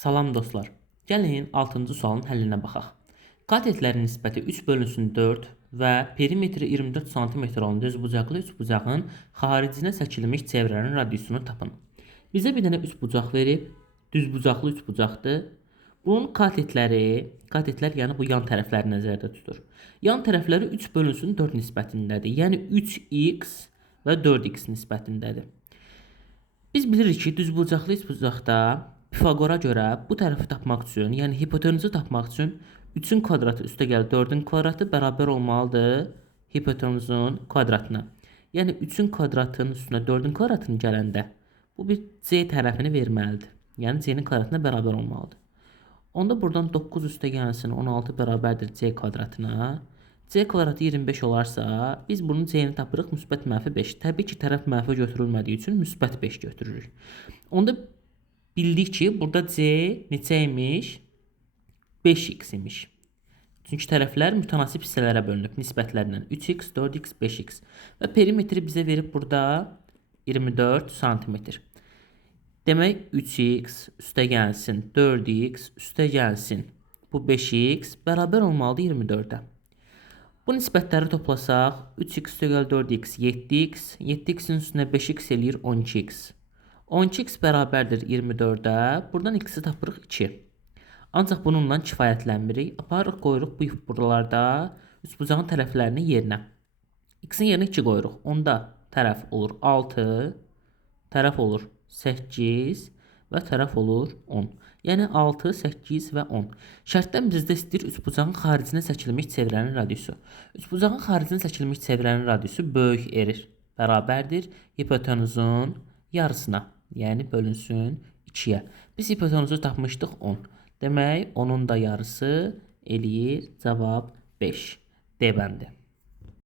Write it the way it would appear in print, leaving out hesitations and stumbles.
Salam dostlar. Gəlin 6-cı sualın həllinə baxaq. Katetlərin nisbəti 3 bölünsün 4 və perimetri 24 sm olan düzbucaqlı üçbucağın xaricinə çəkilmiş çevrənin radiusunu tapın. Bizə bir dənə üçbucaq verib, düzbucaqlı üçbucaqdır. Bunun katetlər yəni bu yan tərəfləri nəzərdə tutur. Yan tərəfləri 3 bölünsün 4 nisbətindədir. Yəni 3x və 4x nisbətindədir. Biz bilirik ki, düzbucaqlı üçbucaqda Pifagora görə bu tərəfi tapmaq üçün, yəni hipotenuzu tapmaq üçün 3-ün kvadratı üstə gəl 4-ün kvadratı bərabər olmalıdır hipotenuzun kvadratına. Yəni 3-ün kvadratının üstünə 4-ün kvadratını gələndə bu bir c tərəfini verməlidir. Yəni c-nin kvadratına bərabər olmalıdır. Onda buradan 9 üstə gəlsin 16 bərabərdir c kvadratına. C kvadratı 25 olarsa, biz bunun c-ni tapırıq müsbət mənfi 5. Təbii ki, tərəf mənfi götürülmədiyi üçün müsbət 5 götürürük. Onda bildik ki, burada c neçə imiş? 5x imiş. Çünki tərəflər mütənasib hissələrə bölünüb nisbətlərlə 3x, 4x, 5x. Və perimetri bizə verib burada 24 cm. Demək 3x üstə gəlsin 4x üstə gəlsin bu 5x bərabər olmalıdır 24-ə. Bu nisbətləri toplasaq 3x üstə gəl 4x 7x, 7x-in üstünə 5x eləyir 12x. 12x bərabərdir 24-ə. Buradan x-i tapırıq 2. Ancaq bununla kifayətlənmirik. Aparırıq, qoyuruq bu buralarda üçbucağın tərəflərini yerinə. X-in yerinə 2 qoyuruq. Onda tərəf olur 6, tərəf olur 8 və tərəf olur 10. Yəni 6, 8 və 10. Şərtdən bizdə istəyir üçbucağın xaricinə çəkilmiş çevrənin radiusu. Üçbucağın xaricinə çəkilmiş çevrənin radiusu böyük erir. Bərabərdir hipotenuzun yarısına. Yəni bölünsün 2-yə. Biz hipotenuzu tapmışdıq 10. Demək, onun da yarısı eləyir cavab 5. D bəndi.